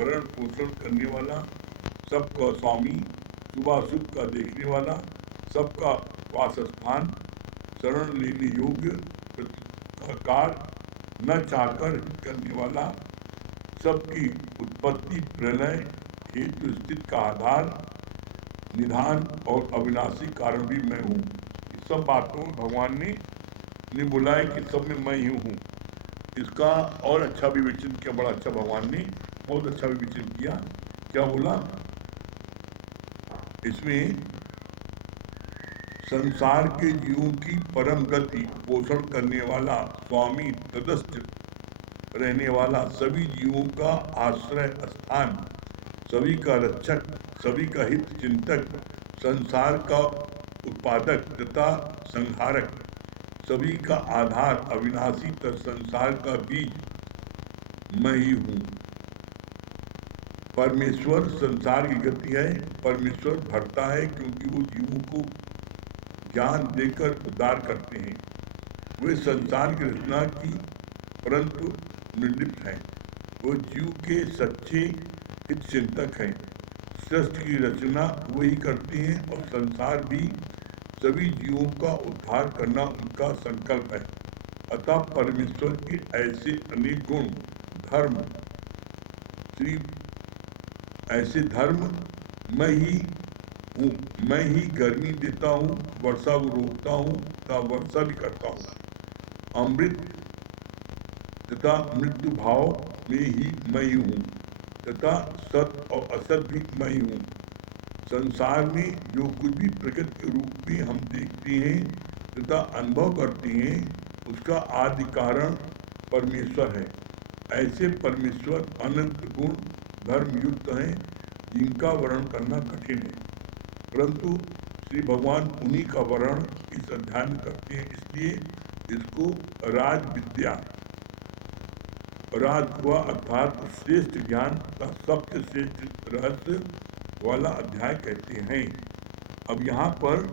भरण पोषण करने वाला, सबका स्वामी, शुभाशुभ का देखने वाला, सबका वासस्थान, शरण लेने योग्य, प्रकार न चाहकर करने वाला, सबकी उत्पत्ति प्रलय हेतु स्थिति का आधार, निधान और अविनाशी कारण भी मैं हूँ। इस सब बातों में भगवान ने बोला है कि सब में मैं ही हूँ। इसका और अच्छा विवेचन किया, बड़ा अच्छा, भगवान ने बहुत अच्छा विवेचन किया। क्या बोला इसमें? संसार के जीवों की परम गति पोषण करने वाला, स्वामी, तटस्थ रहने वाला, सभी जीवों का आश्रय स्थान, सभी का रक्षक, सभी का हित चिंतक, संसार का उत्पादक तथा संहारक, सभी का आधार, अविनाशी तथा संसार का बीज मैं ही हूँ। परमेश्वर संसार की गति है। परमेश्वर भरता है क्योंकि वो जीवों को ज्ञान देकर उद्धार करते हैं। वे संसार की रचना की परंतु निर्लिप्त हैं। वो जीव के सच्चे हित चिंतक हैं। सृष्टि की रचना वही करते हैं और संसार भी सभी जीवों का उद्धार करना उनका संकल्प है। अतः परमेश्वर के ऐसे अनेक गुण, धर्म, ऐसे धर्म मैं ही हूँ। मैं ही गर्मी देता हूँ, वर्षा को रोकता हूँ तथा वर्षा भी करता हूँ। अमृत तथा मृत्यु भाव में ही मैं ही हूँ तथा सत और असत भी मैं ही हूँ। संसार में जो कुछ भी प्रकृति के रूप में हम देखते हैं तथा अनुभव करते हैं उसका आदि कारण परमेश्वर है। ऐसे परमेश्वर अनंत गुण धर्म युक्त हैं जिनका वर्णन करना कठिन है, परंतु श्री भगवान उन्हीं का वर्णन इस अध्याय में करते हैं। इसलिए इसको राज विद्या, राज हुआ अर्थात श्रेष्ठ ज्ञान का सबसे श्रेष्ठ रहस्य वाला अध्याय कहते हैं। अब यहाँ पर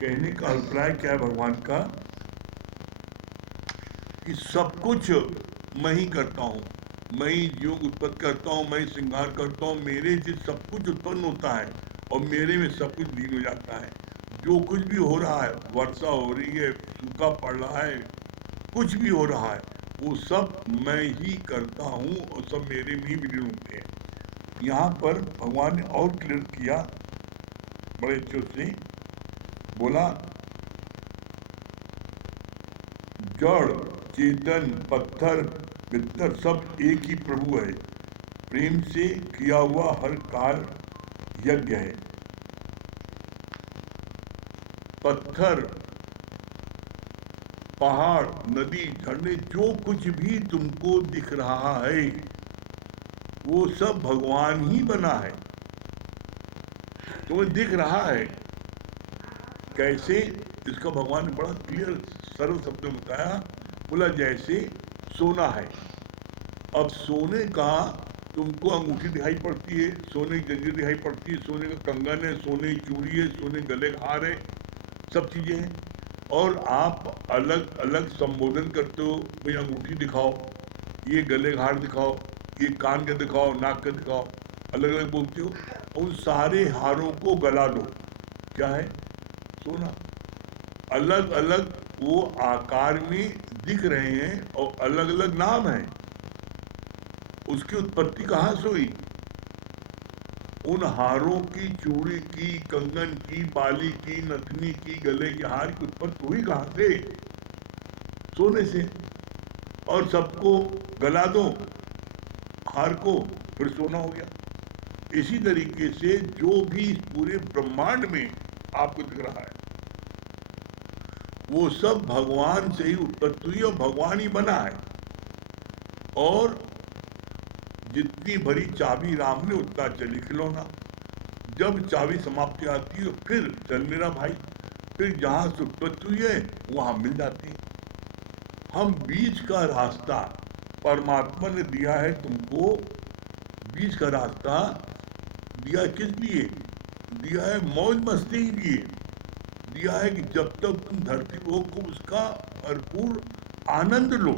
कहने का अभिप्राय क्या है भगवान का कि सब कुछ मैं ही करता हूँ, मैं ही जीव उत्पत्ति करता हूँ, मैं ही श्रृंगार करता हूँ, मेरे से सब कुछ उत्पन्न होता है और मेरे में सब कुछ लीन हो जाता है। जो कुछ भी हो रहा है, वर्षा हो रही है, सूखा पड़ रहा है, कुछ भी हो रहा है, वो सब मैं ही करता हूँ और सब मेरे में ही विलीन होते हैं। यहाँ पर भगवान ने और क्लियर किया बड़े अच्छे से, बोला जड़, चेतन, पत्थर, पितर सब एक ही प्रभु है। प्रेम से किया हुआ हर कार्य यज्ञ है। पत्थर, पहाड़, नदी, झरने, जो कुछ भी तुमको दिख रहा है वो सब भगवान ही बना है। तुम्हें दिख रहा है कैसे? इसका भगवान ने बड़ा क्लियर सरल शब्द में बताया। बोला जैसे सोना है, अब सोने का तुमको अंगूठी दिखाई पड़ती है, सोने की जंजीर दिखाई पड़ती है, सोने का कंगन है, सोने की चूड़ी है, सोने गले का हार है, सब चीजें हैं, और आप अलग अलग संबोधन करते हो, भाई अंगूठी दिखाओ, ये गले का हार दिखाओ, ये कान का दिखाओ, नाक का दिखाओ, अलग अलग बोलते हो। उन सारे हारों को गला दो, क्या है? सोना। अलग अलग वो आकार में दिख रहे हैं और अलग अलग नाम है। उसकी उत्पत्ति कहाँ से हुई? उन हारों की, चूड़ी की, कंगन की, बाली की, नथनी की, गले के हार की उत्पत्ति हुई कहाँ से? सोने से। और सबको गला दो हार को, फिर सोना हो गया। इसी तरीके से जो भी इस पूरे ब्रह्मांड में आपको दिख रहा है वो सब भगवान से ही उत्पत्ति हुई और भगवान ही बना है। और जितनी भरी चाबी राम ने उतना चली खिलौना। जब चाबी समाप्ति आती है फिर चल मेरा भाई, फिर जहां से उत्पत्ति हुई है वहां मिल जाती है। हम बीच का रास्ता परमात्मा ने दिया है तुमको। बीच का रास्ता दिया किस लिए? दिया है मौज मस्ती के लिए। दिया है कि जब तक तुम धरती को उसका भरपूर आनंद लो।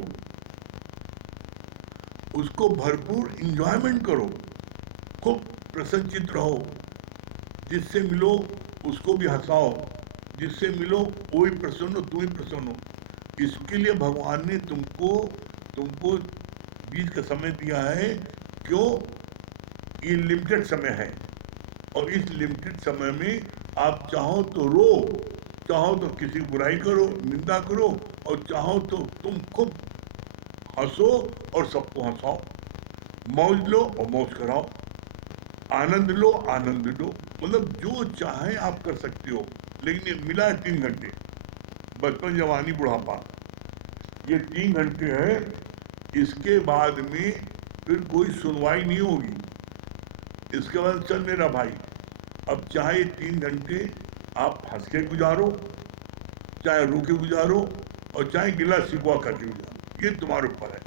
उसको भरपूर इंजॉयमेंट करो, खूब प्रसन्नचित रहो, जिससे मिलो उसको भी हंसाओ, जिससे मिलो वो भी प्रसन्न हो, तू भी प्रसन्न हो। इसके लिए भगवान ने तुमको तुमको बीच का समय दिया है। क्यों? ये लिमिटेड समय है, और इस लिमिटेड समय में आप चाहो तो रो, चाहो तो किसी की बुराई करो, निंदा करो, और चाहो तो तुम खूब हंसो और सबको हंसाओ, मौज लो और मौज कराओ, आनंद लो, आनंद लो। मतलब जो चाहे आप कर सकते हो। लेकिन ये मिला है 3 घंटे, बचपन, जवानी, बुढ़ापा, ये 3 घंटे है। इसके बाद में फिर कोई सुनवाई नहीं होगी। इसके बाद चल मेरा भाई, अब चाहे 3 घंटे आप हंस के गुजारो, चाहे रो के गुजारो, और चाहे गिला शिकवा करके गुजारो, ये तुम्हारे ऊपर है।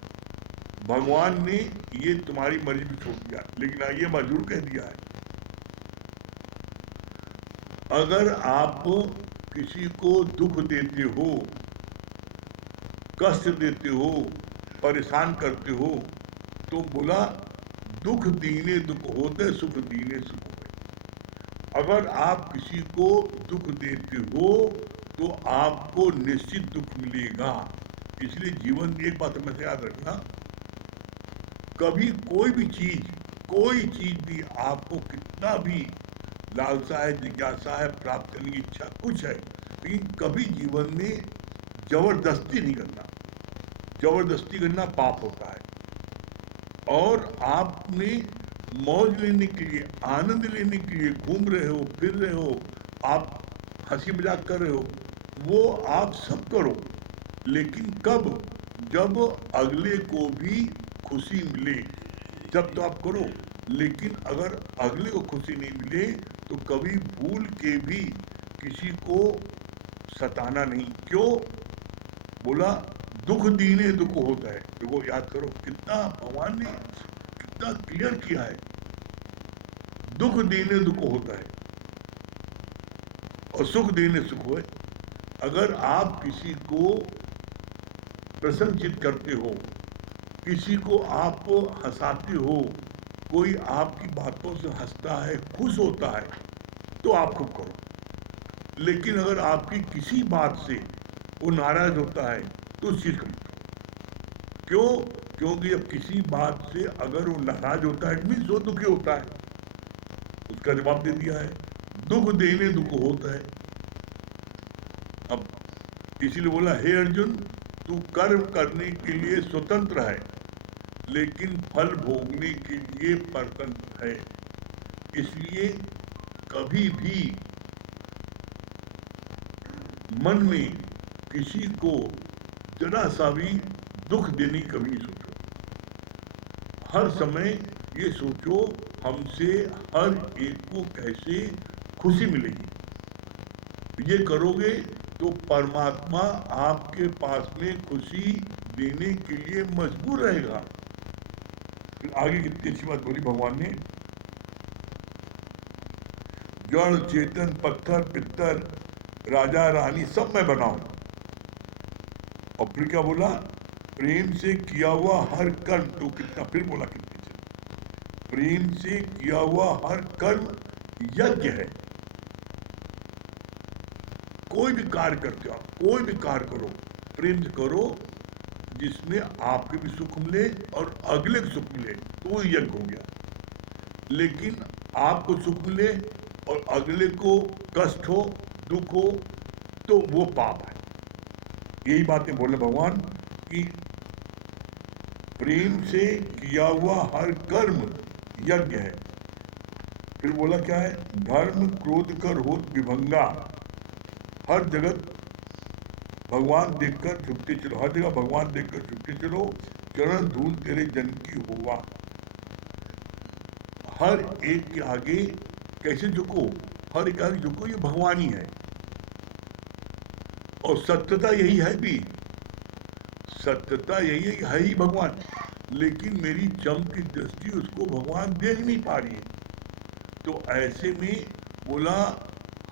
भगवान ने ये तुम्हारी मर्जी पे छोड़ दिया, लेकिन ये मजबूर कह दिया है। अगर आप किसी को दुख देते हो, कष्ट देते हो, परेशान करते हो, तो बोला दुख दीने दुख होते, सुख दीने सुख होते। अगर आप किसी को दुख देते हो तो आपको निश्चित दुख मिलेगा। इसलिए जीवन में एक बात हमेशा याद रखना, कभी कोई चीज भी आपको कितना भी लालसा है, जिज्ञासा है, प्राप्त करने की इच्छा कुछ है, लेकिन कभी जीवन में जबरदस्ती नहीं करना। जबरदस्ती करना पाप होता है। और आपने मौज लेने के लिए, आनंद लेने के लिए घूम रहे हो, फिर रहे हो, आप हंसी मजाक कर रहे हो, वो आप सब करो, लेकिन कब? जब अगले को भी खुशी मिले, जब तो आप करो। लेकिन अगर अगले को खुशी नहीं मिले तो कभी भूल के भी किसी को सताना नहीं। क्यों? बोला दुख दीने दुख होता है। देखो, याद करो कितना भगवान ने कितना क्लियर किया है, दुख देने दुख होता है और सुख देने सुख होए। अगर आप किसी को प्रसन्नचित करते हो, किसी को आप हंसाते हो, कोई आपकी बातों से हंसता है, खुश होता है, तो आप खूब करो। लेकिन अगर आपकी किसी बात से वो नाराज होता है तो उस चीज को मत करो। क्यों? क्योंकि अब किसी बात से अगर वो नाराज होता है, मीन्स वो दुखी होता है। उसका जवाब दे दिया है, दुख देने दुख होता है। अब इसीलिए बोला, हे अर्जुन, तू कर्म करने के लिए स्वतंत्र है, लेकिन फल भोगने के लिए परतंत्र है। इसलिए कभी भी मन में किसी को जरा सा भी दुख देने की कभी नहीं सोचो। हर समय ये सोचो, हमसे हर एक को कैसे खुशी मिलेगी। ये करोगे तो परमात्मा आपके पास में खुशी देने के लिए मजबूर रहेगा। फिर आगे कितनी अच्छी बात बोली भगवान ने, जड़ चेतन पत्थर पित्तर राजा रानी सब मैं बनाऊं। और फिर क्या बोला, प्रेम से किया हुआ हर कर्म, तो कितना फिर बोला कितने से, प्रेम से किया हुआ हर कर्म यज्ञ है। कोई भी कार्य करते हो, कोई भी कार्य करो, प्रेम से करो, जिसमें आपके भी सुख मिले और अगले को सुख मिले, तो वो यज्ञ हो गया। लेकिन आपको सुख मिले और अगले को कष्ट हो, दुख हो, तो वो पाप है। यही बातें बोले भगवान कि प्रेम से किया हुआ हर कर्म यज्ञ है। फिर बोला क्या है, धर्म क्रोध कर होत विभंगा। हर जगत भगवान देखकर झुकते चलो, हर जगह भगवान देखकर झुकते चलो, चरण धूल तेरे जन की होगा। हर एक के आगे कैसे झुको? हर एक आगे झुको, ये भगवान ही है। और सत्यता यही है भी, सत्यता यही है ही भगवान, लेकिन मेरी चम की दृष्टि उसको भगवान देख नहीं पा रही है। तो ऐसे में बोला,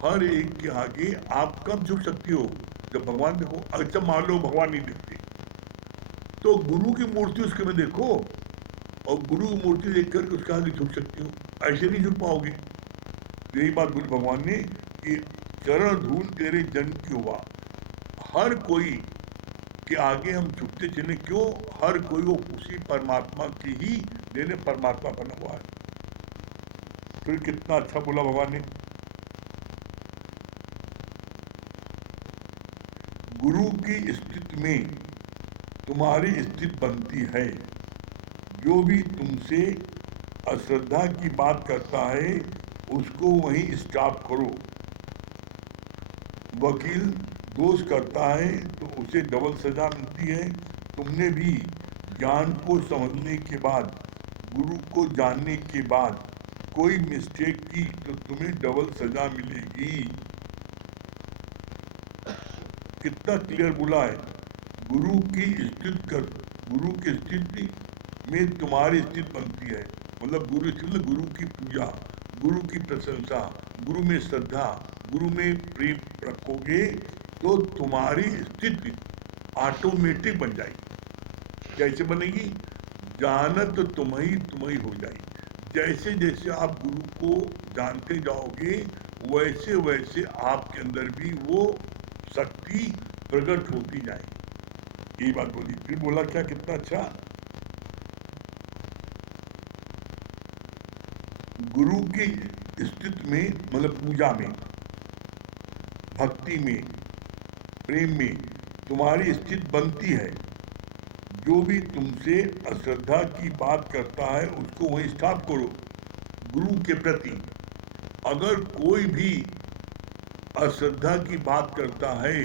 हर एक के आगे आप कब झुक सकती हो? जब भगवान देखो। अच्छा मान लो भगवान नहीं दिखते, तो गुरु की मूर्ति उसके में देखो, और गुरु की मूर्ति देख करके उसके आगे झुक सकती हो, ऐसे नहीं झुक पाओगे। यही बात बोली भगवान ने कि चरण धूल तेरे जन्म की हुआ, हर कोई के आगे हम झुकते चले, क्यों? हर कोई वो उसी परमात्मा की ही लेने परमात्मा बना हुआ है। फिर कितना अच्छा बोला भगवान ने, गुरु की स्थिति में तुम्हारी स्थिति बनती है, जो भी तुमसे अश्रद्धा की बात करता है उसको वहीं स्टॉप करो। वकील दोष करता है तो उसे डबल सजा मिलती है। तुमने भी ज्ञान को समझने के बाद, गुरु को जानने के बाद कोई मिस्टेक की तो तुम्हें डबल सजा मिलेगी। कितना क्लियर बोला है, गुरु की स्थिति में तुम्हारी स्थिति बनती है। मतलब गुरु स्थिति, गुरु की पूजा, गुरु की प्रशंसा, गुरु में श्रद्धा, गुरु में प्रेम रखोगे तो तुम्हारी स्थिति ऑटोमेटिक बन जाएगी। कैसे बनेगी? जानत तुम्हें हो जाएगी। जैसे जैसे आप गुरु को जानते जाओगे वैसे वैसे आपके अंदर भी वो शक्ति प्रकट होती जाएगी। ये बात बोली। फिर बोला क्या, कितना अच्छा, गुरु की स्थिति में मतलब पूजा में, भक्ति में, प्रेम में तुम्हारी स्थिति बनती है। जो भी तुमसे अश्रद्धा की बात करता है उसको वहीं स्टॉप करो। गुरु के प्रति अगर कोई भी अश्रद्धा की बात करता है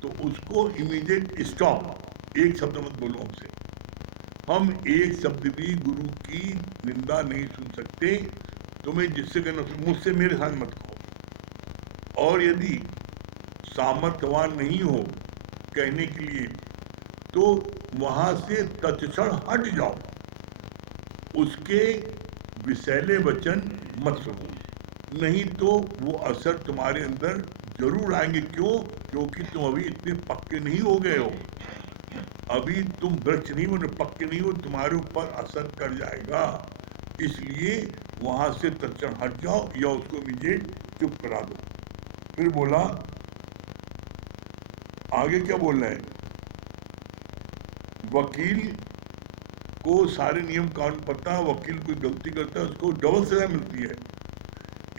तो उसको इमीडिएट स्टॉप। एक शब्द मत बोलो हमसे, हम एक शब्द भी गुरु की निंदा नहीं सुन सकते। तुम्हें जिससे कहना, मुझसे मेरे साथ मत कहो। और यदि सामर्थ्यवान नहीं हो कहने के लिए तो वहां से तत्क्षण हट जाओ, उसके विषैले वचन मत सुनो, नहीं तो वो असर तुम्हारे अंदर जरूर आएंगे। क्यों? क्योंकि तुम अभी इतने पक्के नहीं हो गए हो, अभी तुम वृक्ष नहीं हो, पक्के नहीं हो, तुम्हारे ऊपर असर कर जाएगा। इसलिए वहां से तत्क्षण हट जाओ या उसको इमीडिएट चुप करा दो। फिर बोला, आगे क्या बोल रहे हैं, वकील को सारे नियम कानून पता है, वकील कोई गलती करता है उसको डबल सजा मिलती है।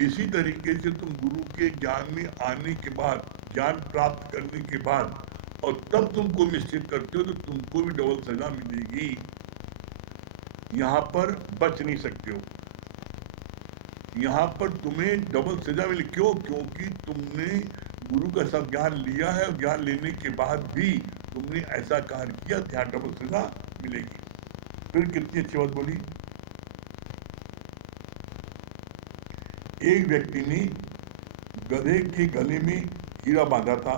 इसी तरीके से तुम गुरु के ज्ञान में आने के बाद, ज्ञान प्राप्त करने के बाद और तब तुम कोई मिस्टेक करते हो तो तुमको भी डबल सजा मिलेगी। यहाँ पर बच नहीं सकते हो, यहाँ पर तुम्हें डबल सजा मिले। क्यों? क्योंकि तुमने गुरु का सब ज्ञान लिया है और ज्ञान लेने के बाद भी तुमने ऐसा कार्य किया, यहाँ डबल सजा मिलेगी। फिर कितनी अच्छी बात बोली, एक व्यक्ति ने गधे के गले में हीरा बांधा था।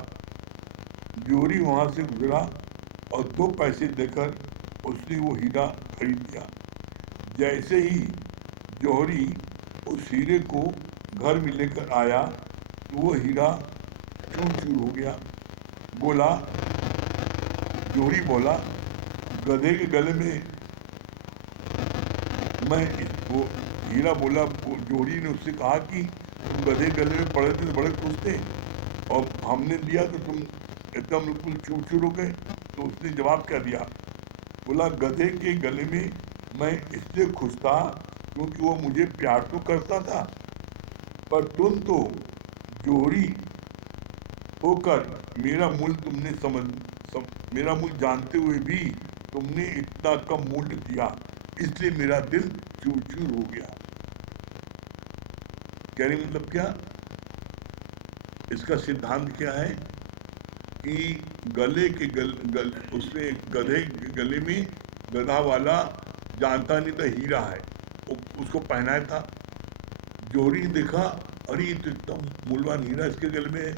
जोहरी वहां से गुजरा और 2 पैसे देकर उसने वो हीरा खरीद लिया। जैसे ही जोहरी उस हीरे को घर में लेकर आया तो वो हीरा चूर चूर हो गया। जोहरी बोला, गधे के गले में मैं वो हीरा बोला। जोहरी ने उससे कहा कि तुम गधे के गले में पड़े थे तो बड़े खुश थे और हमने लिया तो तुम एकदम बिल्कुल चूर चूर हो गए। तो उसने जवाब क्या दिया, बोला, गधे के गले में मैं इसलिए खुश था क्योंकि वो मुझे प्यार तो करता था, पर तुम तो जोहरी होकर मेरा मूल्य तुमने मेरा मूल्य जानते हुए भी तुमने इतना कम मूल्य दिया, इसलिए मेरा दिल चूर चूर हो गया। कहने मतलब क्या, इसका सिद्धांत क्या है कि गले के उसने गधे के गले में, गधा वाला जानता नहीं था हीरा है, उसको पहनाया था। जोहरी ने देखा, अरे तो इतना मूल्यवान हीरा इसके गले में है,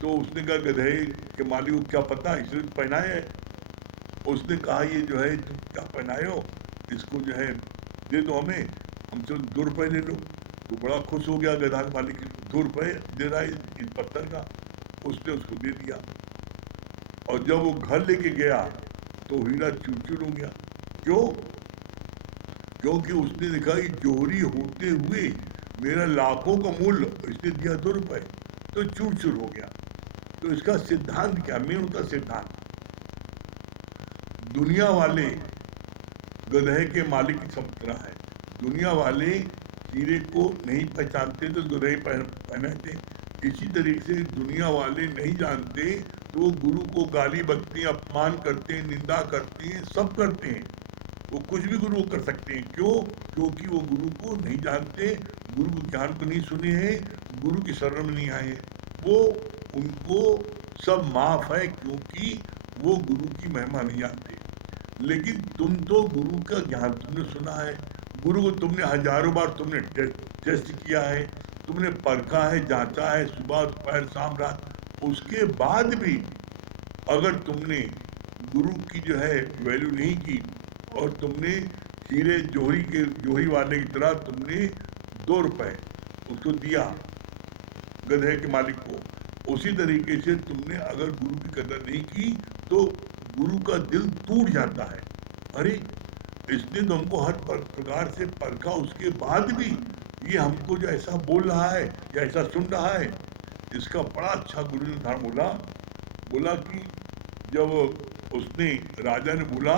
तो उसने कहा गधे के मालिक को क्या पता, इसलिए पहनाए है। उसने कहा, ये जो है तुम क्या पहनाए हो, इसको जो है दे दो हमें, हमसे 2 रुपये ले लो। तो बड़ा खुश हो गया गधा के मालिक, 2 रुपये दे रहा है इस पत्थर का। उसने उसको दे दिया और जब वो घर लेके गया तो हीरा चूर चूर हो गया। क्यों? क्योंकि उसने देखा कि जोहरी होते हुए मेरा लाखों का मूल्य, इसने दिया 2 रुपए, तो चूर चूर हो गया। तो इसका सिद्धांत क्या, मेन होता सिद्धांत, दुनिया वाले गधे के मालिक की तरह है। दुनिया वाले हीरे को नहीं पहचानते तो गधे पहनाते, इसी तरीके से दुनिया वाले नहीं जानते तो वो गुरु को गाली बकते हैं, अपमान करते हैं, निंदा करते हैं, सब करते हैं। वो कुछ भी गुरु कर सकते हैं, क्यों? क्योंकि वो गुरु को नहीं जानते, गुरु को ज्ञान को नहीं सुने हैं, गुरु की शरण में नहीं आए हैं। वो उनको सब माफ है क्योंकि वो गुरु की महिमा नहीं जानते। लेकिन तुम तो गुरु का ज्ञान तुमने सुना है, गुरु को तुमने हजारों बार तुमने टेस्ट किया है, तुमने परखा है, जांचा है, सुबह दोपहर शाम रात, उसके बाद भी अगर तुमने गुरु की जो है वैल्यू नहीं की और तुमने हीरे जोहरी वाले की तरह तुमने 2 रुपए उसको दिया गधे के मालिक को, उसी तरीके से तुमने अगर गुरु की कदर नहीं की तो गुरु का दिल टूट जाता है। अरे इसने तो हमको हर प्रकार से परखा, उसके बाद भी ये हमको जो ऐसा बोल रहा है या ऐसा सुन रहा है। इसका बड़ा अच्छा गुरु ने उदाहरण बोला कि जब उसने राजा ने बोला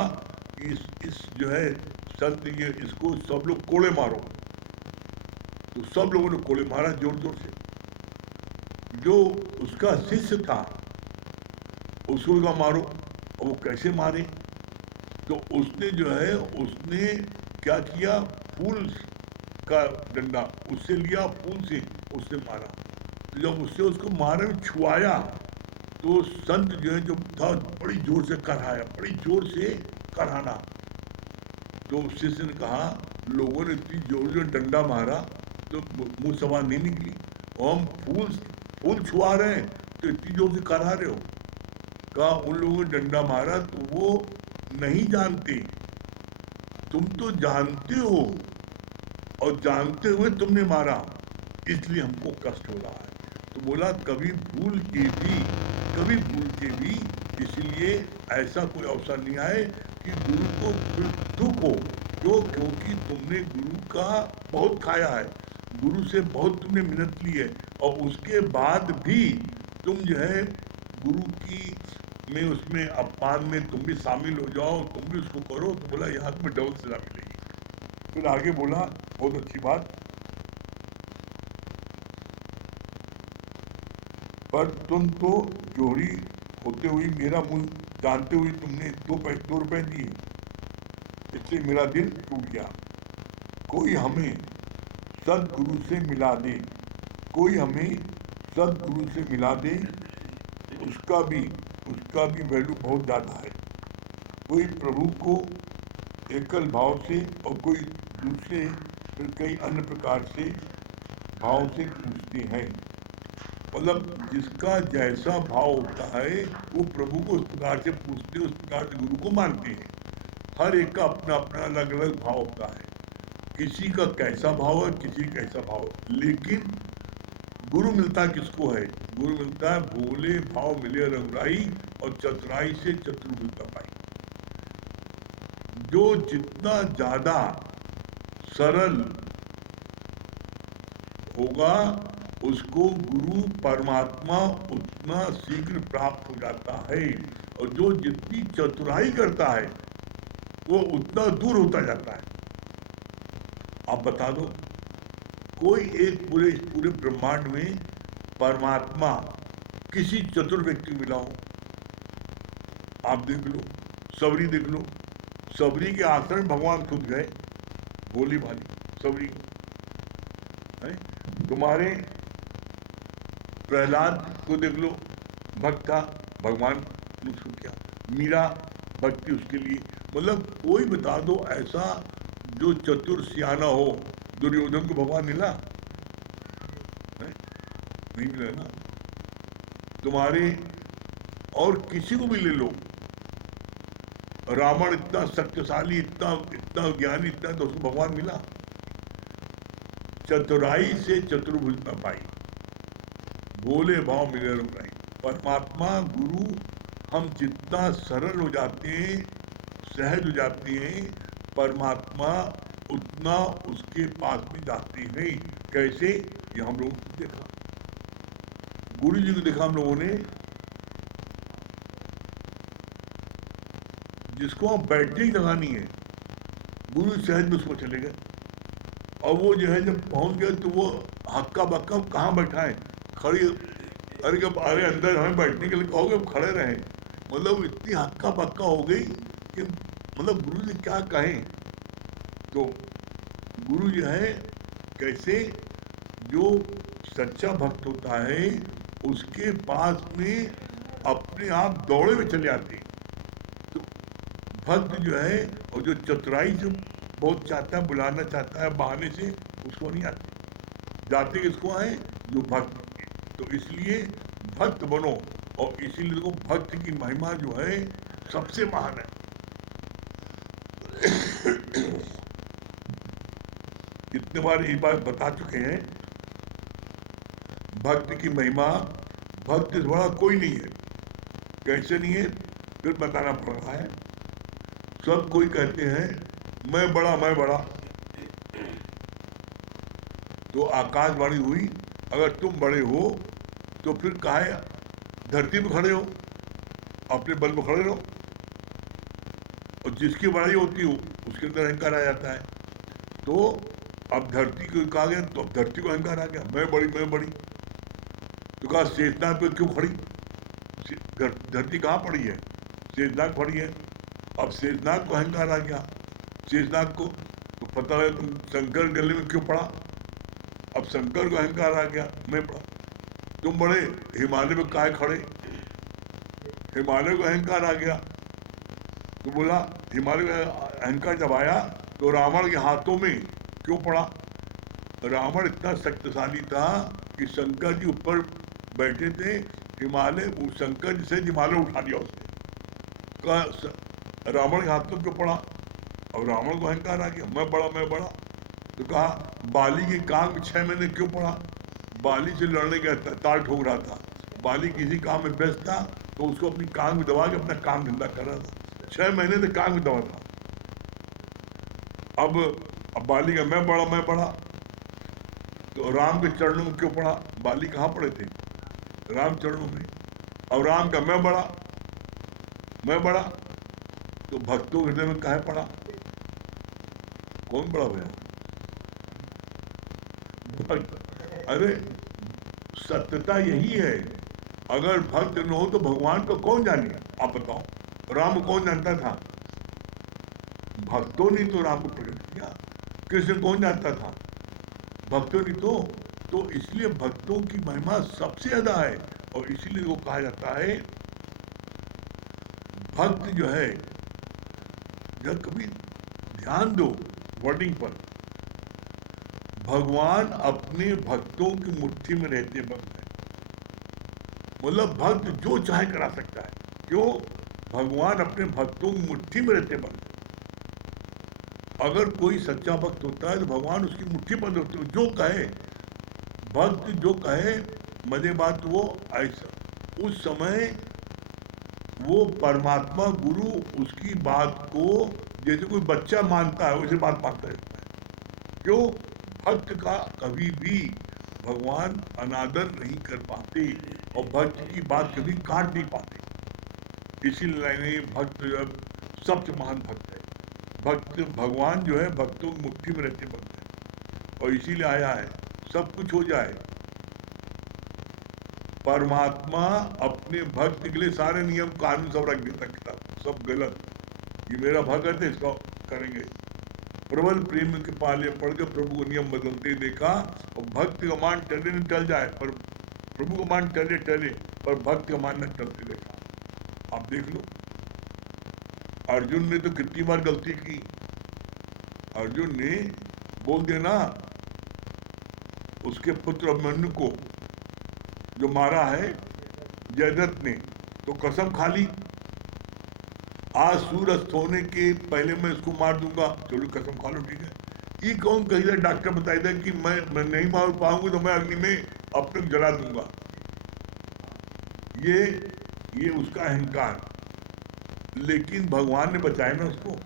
कि इस जो है संत, ये इसको सब लोग कोड़े मारो, तो सब लोगों ने कोड़े मारा जोर जोर से। जो उसका शिष्य था उसको का मारो, और वो कैसे मारे, तो उसने जो है उसने क्या किया, फूल का डंडा उससे लिया, फूल से उससे मारा। तो जब उससे उसको मारे छुआया तो संत जो है जो था बड़ी जोर से कराया, बड़ी जोर से कराना। तो शिष्य ने कहा, लोगों ने इतनी जोर से डंडा मारा तो मुंह सवार नहीं निकली, और हम फूल छुआ रहे हैं तो इतनी जोर से करा रहे हो। कहा उन लोगों ने डंडा मारा तो वो नहीं जानते, तुम तो जानते हो और जानते हुए तुमने मारा, इसलिए हमको कष्ट हो रहा है। तो बोला कभी भूल के भी इसलिए ऐसा कोई अवसर नहीं आए कि गुरु को दुख हो, क्योंकि तुमने गुरु का बहुत खाया है, गुरु से बहुत तुमने मेहनत ली है, और उसके बाद भी तुम जो है गुरु की में उसमें अपमान में तुम भी शामिल हो जाओ, तुम भी उसको करो। तो बोला यहाँ तुम्हें डबल सजा मिलेगी। फिर आगे बोला, बहुत अच्छी बात, पर तुम तो जोहरी होते हुए मेरा मूल जानते हुए तुमने 2 रुपए दिए, इसलिए मेरा दिल टूट गया। कोई हमें सदगुरु से मिला दे, कोई हमें सदगुरु से मिला दे, उसका भी वैल्यू बहुत ज़्यादा है। कोई प्रभु को एकल भाव से और कोई दूसरे फिर कई अन्य प्रकार से भाव से पूछते हैं। मतलब जिसका जैसा भाव होता है वो प्रभु को उस प्रकार से पूछते, उस प्रकार से गुरु को मानते हैं। हर एक का अपना अपना अलग अलग भाव होता है, किसी का कैसा भाव है, किसी का कैसा भाव है। लेकिन गुरु मिलता किसको है? गुरु मिलता है भोले भाव मिले रंगराई और चतुराई से चतुर्भुज पाई। जो जितना ज्यादा सरल होगा उसको गुरु परमात्मा उतना शीघ्र प्राप्त हो जाता है, और जो जितनी चतुराई करता है वो उतना दूर होता जाता है। आप बता दो, कोई एक पूरे ब्रह्मांड में परमात्मा किसी चतुर व्यक्ति मिला हो? आप देख लो, सबरी देख लो, सबरी के आश्रम में भगवान खुद गए, भोली भाली सबरी है। तुम्हारे प्रहलाद को देख लो, भक्त था, भगवान ने उसको क्या, मीरा भक्ति उसके लिए। मतलब कोई बता दो ऐसा जो चतुर सियाना हो। दुर्योधन को भगवान मिला है? नहीं मिला ना। तुम्हारे और किसी को भी ले लो, रावण इतना शक्तिशाली, इतना ज्ञानी, इतना, तो उसको भगवान मिला। चतुराई से चतुर्भुज न पाई, बोले भाव मिले रंगराई। परमात्मा गुरु हम जितना सरल हो जाते हैं, सहज हो जाते हैं, परमात्मा उतना उसके पास में जाते हैं। कैसे? ये हम लोगों ने देखा, गुरु जी को देखा हम लोगों ने, जिसको हम बैठने की जगह नहीं है, गुरु सहज में उसको चले गए, और वो जो है जब पहुंच गए तो वो हक्का बक्का कहाँ बैठा है, खड़ी, अरे जब अरे अंदर हमें बैठने के लिए कहोगे खड़े रहे, मतलब इतनी हक्का बक्का हो गई कि मतलब गुरु जी क्या कहें। तो गुरु जो है कैसे, जो सच्चा भक्त होता है उसके पास में अपने आप दौड़े हुए चले आते हैं। तो भक्त जो है, और जो चतुराई से बहुत चाहता है, बुलाना चाहता है बहाने से, उसको नहीं आते, जाते किसको आए? जो भक्त। तो इसलिए भक्त बनो, और इसीलिए देखो भक्त की महिमा जो है सबसे महान है। कितने बार ये बात बता चुके हैं, भक्त की महिमा, भक्त से बड़ा कोई नहीं है। कैसे नहीं है? फिर बताना पड़ रहा है। सब कोई कहते हैं मैं बड़ा, मैं बड़ा, तो आकाशवाणी हुई, अगर तुम बड़े हो तो फिर काहे धरती में खड़े हो, अपने बल पर खड़े रहो। और जिसकी बड़ाई होती हो उसके अंदर अहंकार आ जाता है। तो अब धरती को कहा गया, तो अब धरती को अहंकार आ गया, मैं बड़ी, मैं बड़ी। तो कहा शेषनाग पे क्यों खड़ी? धरती कहाँ पड़ी है? शेषनाग पड़ी है। अब शेषनाग को अहंकार आ गया, शेषनाग को, तो पता लगा तुम शंकर गले में क्यों पड़ा? अब शंकर को अहंकार आ गया, मैं पड़ा। तुम बड़े हिमालय में काहे खड़े? हिमालय को अहंकार आ गया। तो बोला हिमालय का अहंकार जब आया तो रावण के हाथों में क्यों पड़ा? रावण इतना शक्तिशाली था कि शंकर जी ऊपर बैठे थे, हिमालय, शंकर जी से हिमालय उठा दिया उसने। रावण के हाथ में क्यों पड़ा? और रावण को अहंकार आ गया, मैं बड़ा, मैं बड़ा। तो कहा बाली के कान में 6 महीने क्यों पड़ा? बाली से लड़ने का ताल ठोक रहा था, बाली किसी काम में व्यस्त था, तो उसको अपनी कान में दबा के अपना काम धंधा कर रहा था। 6 महीने से कान में दबा था। अब बाली का मैं बड़ा, मैं बड़ा। तो राम के चरणों में क्यों पड़ा? बाली कहाँ पड़े थे? राम चरणों में। अब राम का मैं बड़ा, मैं बड़ा, तो भक्तों के हृदय में काहे पड़ा? कौन बड़ा भैया? अरे सत्यता यही है, अगर भक्त न हो तो भगवान को कौन जाने? आप बताओ, राम कौन जानता था? भक्तों ने तो राम को प्रकट किया। कृष्ण कौन जानता था? भक्तों ने तो इसलिए भक्तों की महिमा सबसे ज्यादा है। और इसीलिए वो कहा जाता है भक्त जो है, जब कभी ध्यान दो वर्डिंग पर, भगवान अपने भक्तों की मुट्ठी में रहते भक्त है। मतलब भक्त जो चाहे करा सकता है। क्यों? भगवान अपने भक्तों की मुट्ठी में रहते भक्त। अगर कोई सच्चा भक्त होता है तो भगवान उसकी मुट्ठी बंद होती है, जो कहे भक्त, जो कहे। मजे बात वो ऐसा, उस समय वो परमात्मा गुरु उसकी बात को जैसे कोई बच्चा मानता है वैसे बात मानता है। क्यों? भक्त का कभी भी भगवान अनादर नहीं कर पाते, और भक्त की बात कभी काट नहीं पाते। इसीलिए भक्त जब सबसे महान भक्त है, भक्त भगवान जो है भक्तों की मुट्ठी में रहते भक्त है। और इसीलिए आया है सब कुछ हो जाए, परमात्मा अपने भक्त के लिए सारे नियम कानून सब रख देता, किताब सब गलत, ये मेरा भक्त है इसका करेंगे। प्रबल प्रेम के पाले पढ़ के प्रभु को नियम बदलते देखा, और भक्त का मान टले न टल जाए, पर प्रभु का मान टले टले, पर भक्त का मान न टलते देखा। आप देख लो, अर्जुन ने तो कितनी बार गलती की। अर्जुन ने बोल देना उसके पुत्र अभिमन्यु को जो मारा है जयद्रथ ने, तो कसम खा ली आज सूरज होने के पहले मैं इसको मार दूंगा। चलो कसम खा लो, ठीक है। ये कौन कहीं डॉक्टर बताई था कि मैं नहीं मार पाऊंगी तो मैं अग्नि में अब तक जला दूंगा। ये उसका अहंकार। लेकिन भगवान ने बचाया ना उसको।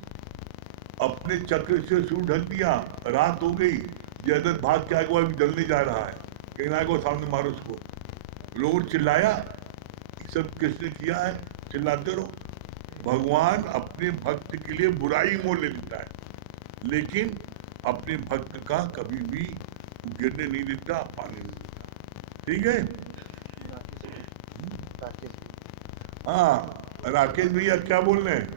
अपने चक्र से सूर्य ढक दिया, रात हो गई, जयद्रथ भाग के आगे अभी जलने जा रहा है, कहीं आगे सामने मारो उसको। लोग चिल्लाया, सब किसने किया है, चिल्लाते रहो। भगवान अपने भक्त के लिए बुराई मोल ले लेता है, लेकिन अपने भक्त का कभी भी गिरने नहीं देता, पानी नहीं देता। ठीक है। हाँ राकेश भैया क्या बोल रहे हैं?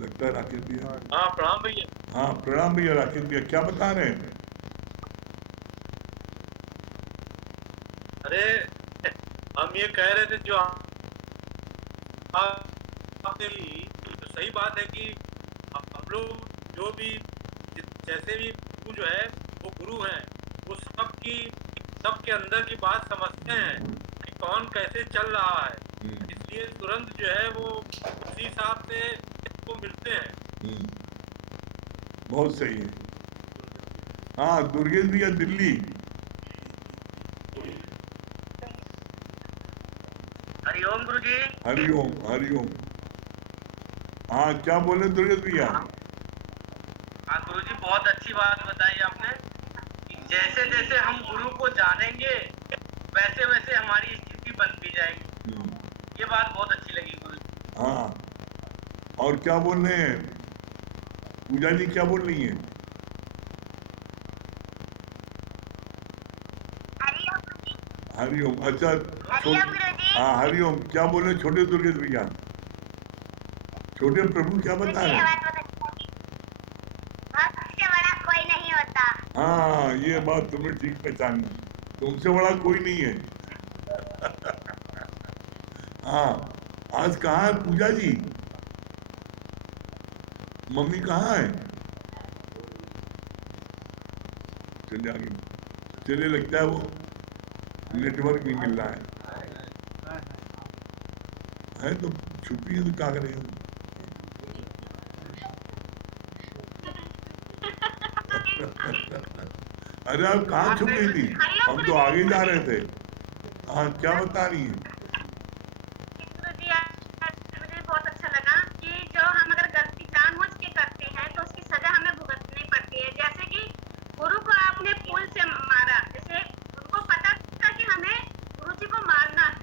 लगता है राकेश भैया। हाँ प्रणाम भैया। हाँ प्रणाम भैया। राकेश भैया क्या बता रहे हैं? अरे हम ये कह रहे थे जो आपने तो सही बात है कि हम लोग जो भी जैसे भी गुरु जो है वो गुरु हैं, वो सबके अंदर की बात समझते हैं कि कौन कैसे चल रहा है, इसलिए तुरंत जो है वो उसी हिसाब से वो मिलते हैं। बहुत सही है। हाँ दुर्गेश भैया दिल्ली। हरिओम गुरुजी। हरिओम हरिओम। हाँ क्या बोले दुर्गेश भैया? हाँ गुरुजी बहुत अच्छी बात बताई आपने कि जैसे जैसे हम गुरु को जानेंगे वैसे वैसे हमारी स्थिति बनती जाएगी। ये बात बहुत अच्छी लगी गुरुजी। हाँ और क्या बोल रहे हैं पूजा जी, क्या बोल रही हैं? हरिओम। अच्छा हाँ हरिओम। क्या बोले छोटे दुर्गेश भैया? छोटे प्रभु क्या बता रहे हैं? कोई नहीं होता। हाँ ये बात तुमने ठीक पहचानी, तुमसे बड़ा कोई नहीं है। हाँ आज कहाँ है पूजा जी? मम्मी कहाँ है? चले आगे, चले लगता है वो नेटवर्क नहीं मिल रहा है तो छुपी है तो क्या करेगा? अरे आप कहाँ छुप गई थी? हम तो आगे जा रहे थे। हाँ क्या बता रही है? मुझे बहुत अच्छा लगा कि जो हम अगर गलती जानबूझ के करते हैं तो उसकी सजा हमें भुगतनी पड़ती है। जैसे कि गुरु को आपने फूल से मारा, जैसे उनको पता था कि हमें गुरु जी को मारना है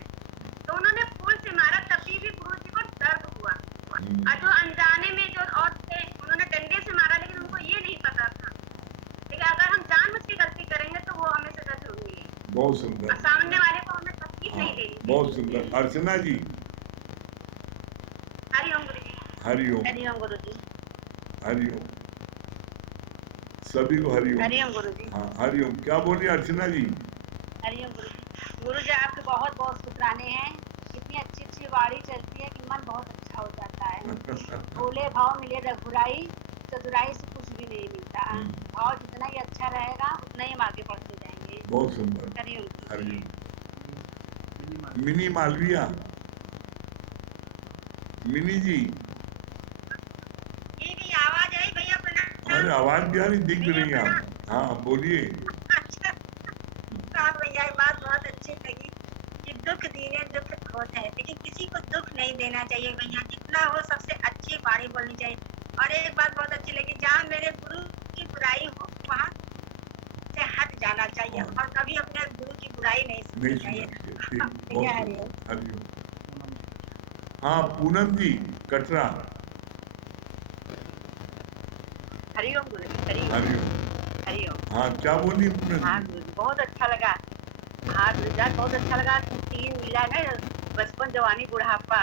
तो उन्होंने फूल से मारा, तभी भी गुरु जी को दर्द हुआ। और जो अनजाने में जो और थे उन्होंने डंडे से मारा, लेकिन उनको ये नहीं पता था। लेकिन अगर हम जानबूझ के गलती करेंगे तो वो हमें सजा जरूर मिलेगी। बहुत सुंदर। सामने वाले को हमें तकलीफ नहीं देनी। बहुत सुंदर। अर्चना जी। हरिओम गुरु जी। हरिओम। हरिओम गुरु जी। हरिओम। सभी को हरिओम। हरिओम गुरु जी। हाँ हरिओम। क्या बोल रही अर्चना जी? हरिओम गुरु जी। गुरु जी आपके बहुत बहुत शुक्राने हैं। इतनी अच्छी अच्छी वाणी चलती है कि मन बहुत अच्छा हो जाता है। भोले भाव मिले रघुराई, चतुराई से कुछ भी नहीं मिलता। भाव जितना ही अच्छा रहेगा उतना ही हम आगे बढ़ते जाएंगे। बहुत सुंदर। हरिओम। हरिओम। मिनी मालविया। मिनी जी। ये भी आवाज आई भैया प्रणाम। अरे आवाज भी आ रही, दिख भी रही है। हाँ बोलिए। अच्छा भैया ये बात बहुत अच्छी लगी कि दुख दीने दुख होता है, लेकिन किसी को दुख नहीं देना चाहिए भैया। जितना हो सबसे अच्छी वाणी बोलनी चाहिए। और एक बात बहुत अच्छी लगी, जहाँ मेरे गुरु की बुराई हो वहाँ से हट जाना चाहिए और कभी अपने गुरु की बुराई नहीं सुननी चाहिए। हरिओम। हाँ पूनम जी कटरा। हरिओम गुरु जी। हरिओम। हरिओम। हरिओम। हाँ क्या बोली पूनम? हाँ गुरु जी बहुत अच्छा लगा। हाँ गुरु जी बहुत अच्छा लगा। 3 मिला ना, बचपन जवानी बुढ़ापा,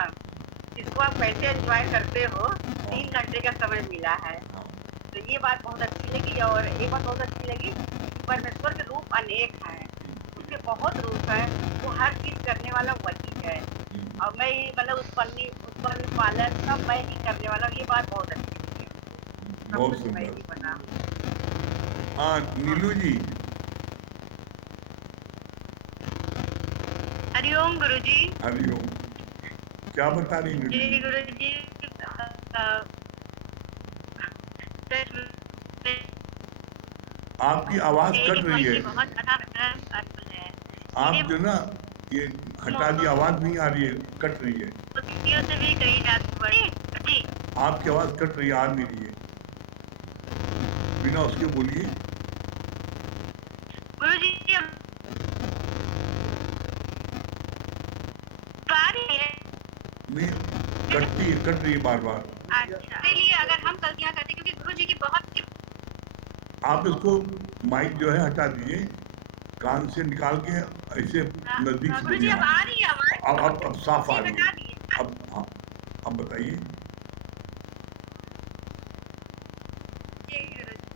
इसको आप कैसे एंजॉय करते हो। 3 घंटे का समय मिला है तो ये बात बहुत अच्छी लगी। और एक बात बहुत अच्छी लगी, परमेश्वर के रूप अनेक हैं, उसके बहुत रूप हैं, वो हर चीज करने वाला वही है। और मैं ही मतलब उत्पन्न पालन सब मैं ही करने वाला, ये बात बहुत अच्छी लगी। बहुत सुंदर। हाँ नीलू जी। हरिओम गुरु जी। हरिओम। क्या बता रही नीलू जी? गुरु जी आपकी आवाज कट रही है। बहुत अच्छा है। आप जो ना ये हटा दी, आवाज नहीं आ रही है, कट रही है। से भी कही जाती बड़ी जी। आपकी आवाज कट रही है, आ नहीं रही है, बिना उसके बोलिए। गुरु जी नहीं, कट रही है बार बार। अच्छा, इसलिए अगर हम गलतियां करते, क्योंकि गुरु जी की बहुत आप इसको माइक जो है हटा दीजिए, कान से निकाल के ऐसे नजदीक से गुरु जी बोलिए। अब आ रही है आवाज? अब साफ आ जी, रही बता है। दिए। अब बताइए। जी गुरु जी।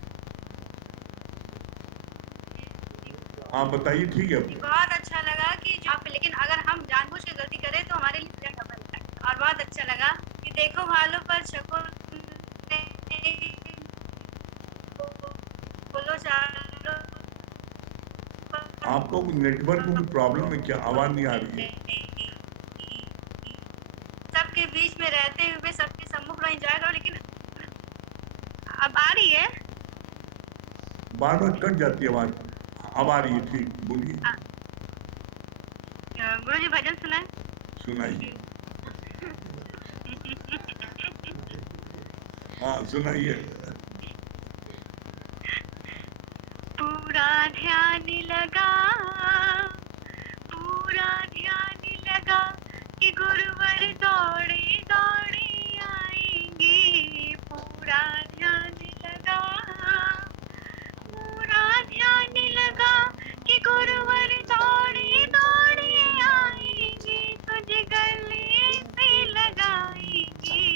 हाँ बताइए, ठीक है। बहुत अच्छा लगा कि जो आप, लेकिन अगर हम जानबूझ के गलती करें तो हमारे लिए सजा का बनता है। और बहुत अच्छा लगा कि देखो भालू पर शकुन बोलो चालो आपको नेटवर्क में प्रॉब्लम है क्या? आवाज नहीं आ रही है। सबके बीच में रहते हुए सबके सम्मुख में एंजॉय करो, लेकिन अब आ रही है? बार बार कट जाती है आवाज। अब आ रही है, ठीक, बोलिए। गुरु जी भजन सुनाए? सुनाइए। हाँ सुनाइए। पूरा ध्यान लगा, पूरा ध्यान लगा कि गुरुवर दौड़े दौड़े आएंगे। पूरा ध्यान लगा, पूरा ध्यान लगा कि गुरुवर दौड़े दौड़े आएंगे। तुझे गले से लगाएंगे,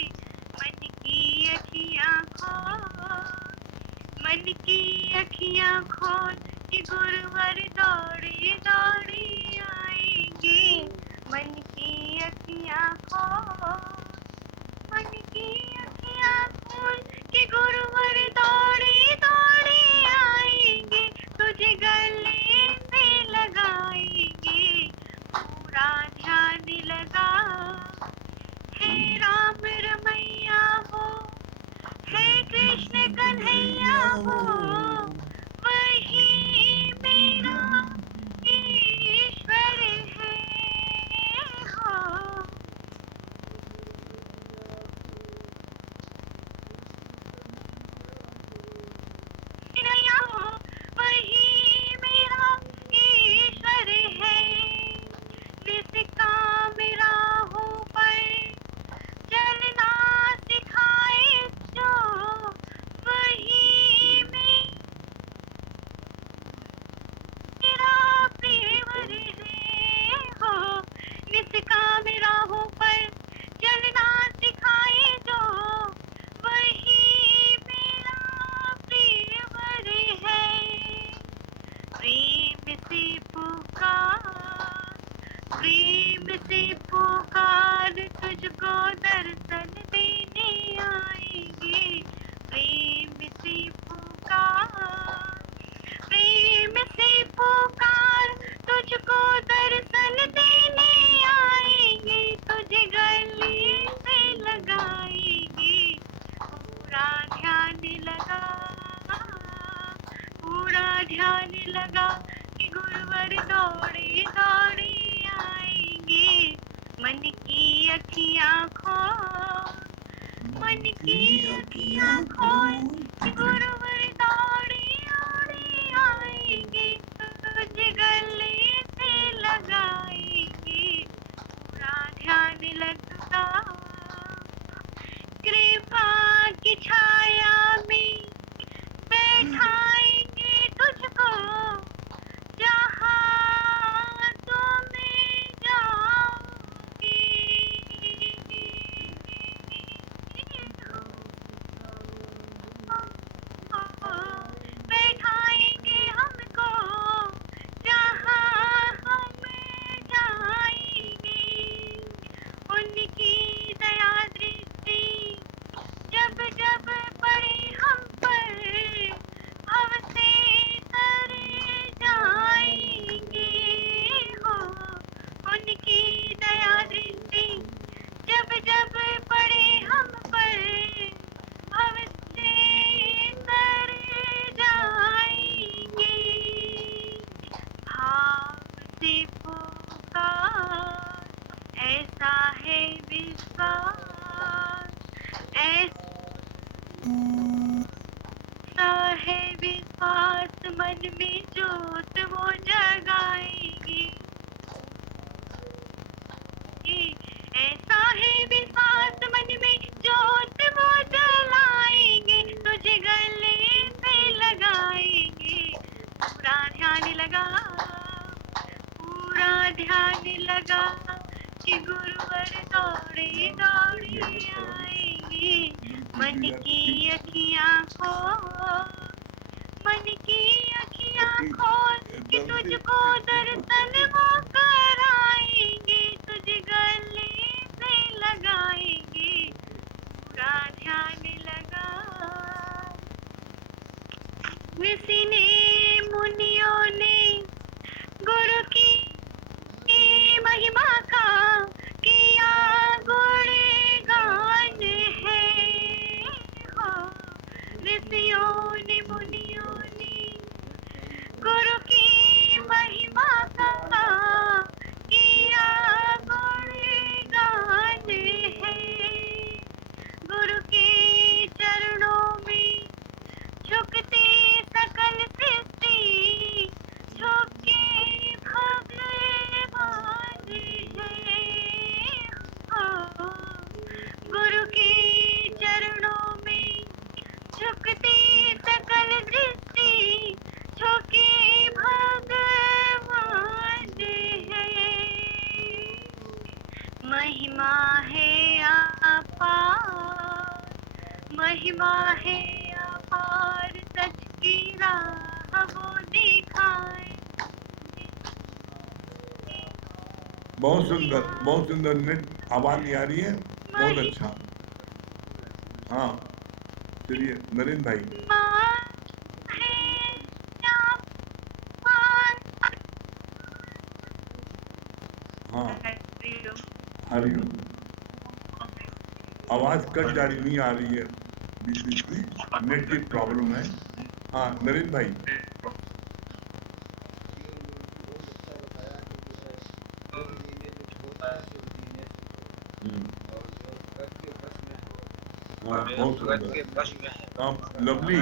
मन की अखियाँ खोल, मन की अखियाँ खोल कि गुरुवर दौड़े दौड़े आएंगे। मन की अखियाँ खोल, मन की अखियाँ खोल कि गुरुवर दौड़े दौड़े आएंगे। तुझे गले से लगाएंगे, पूरा ध्यान लगा। हे राम रमैया हो, हे कृष्ण कन्हैया हो, वही मेरा ईश्वर है हो। कन्हैया हो, वही मेरा ईश्वर है। निष्काम राहों पर चलना सिखाए जो, वही मेरा प्रियवर है हो। निष्काम राहों पर चलना सिखाए जो, वही मेरा प्रियवर है। प्रेम से पुकार, प्रेम से पुकार, तुझको दर्शन देने आएंगे। प्रेम से पुकार, प्रेम से पुकार, तुझको दर्शन देने आएंगे। तुझे गले से लगाएंगे, पूरा ध्यान लगा, पूरा ध्यान लगा कि गुरुवर दौड़े दौड़े आएंगे। मन की अखियाँ खोल, मन की अखियाँ खोल कि गुरुवर दौड़े दौड़े आएंगे। तुझे गले से लगाएंगे, पूरा ध्यान लगा। कृपा की छाया में बैठाएंगे तुझको, जहाँ तुम जाओगे। बैठाएंगे हमको जहाँ हम जाएंगे। उनकी ऐसा है विश्वास, ऐसा है विश्वास, मन में जोत वो जगाएगी। ऐसा है विश्वास, मन में जोत वो जलाएंगे, तुझे गले से लगाएंगे। पूरा ध्यान लगा, पूरा ध्यान लगा कि गुरुवर दौड़े दौड़े आएंगे। मन की अखियां खोल, मन की अखियां खोल कि तुझको दर्शन वो कराएंगे, तुझे गले से लगाएंगे। पूरा ध्यान लगा। ऋषि ने मुनियों ने गुरु की महिमा का किया गुणगान है। हो ऋषियों ने मुनियों ने गुरु की महिमा का किया गुणगान है। गुरु के चरणों में झुकते सकल सृष्टि, झुके भगवान है। हो गुरु के चरणों में झुकते सकल सृष्टि, झुके भगवान है। महिमा है अपार, महिमा है अपार, सच की राह वो दिखाए। बहुत सुंदर, बहुत सुंदर। नेट आवाज नहीं आ रही है, बहुत अच्छा। हाँ चलिए नरेंद्र भाई। हाँ हरिओम। आवाज कट जा रही, नहीं आ रही है बीच बीच में, नेट की प्रॉब्लम है। हाँ नरेंद्र भाई। हाँ बहुत सुंदर। हाँ लवली,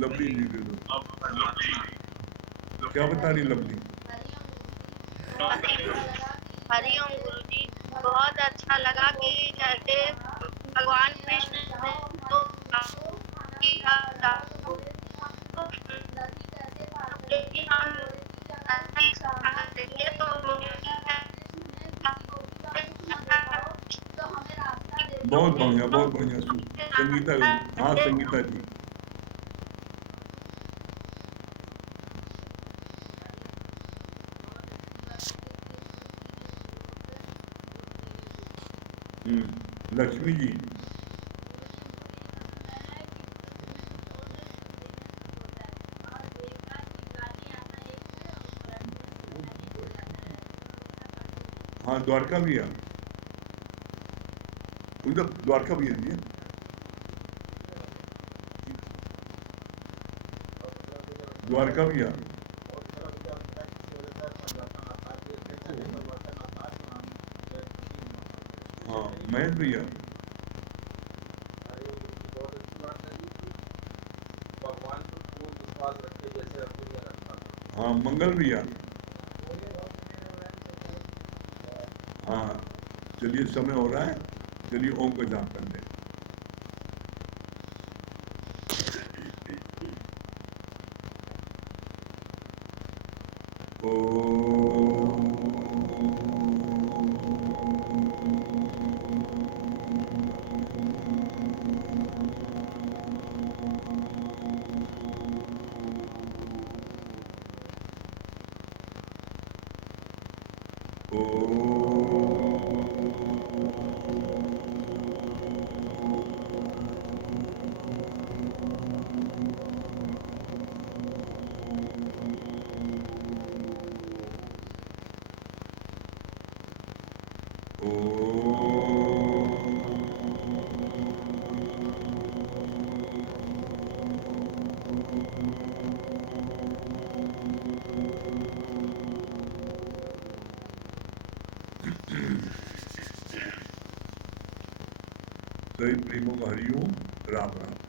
लवली जी दे दो। क्या बता रही लवली? हरिओम गुरुजी, बहुत अच्छा लगा कि जैसे भगवान कृष्ण ने तो बहुत बढ़िया, बहुत बढ़िया। संगीता, हाँ संगीता जी। लक्ष्मी जी। हाँ द्वारका भी है, उधर द्वारका भी है। द्वारका भी है। हाँ महेश भैया। हाँ मंगल भैया। हाँ चलिए समय हो रहा है, चलिए ओम का जाप कर लें। सभी प्रेमों का हरिओम, राम राम।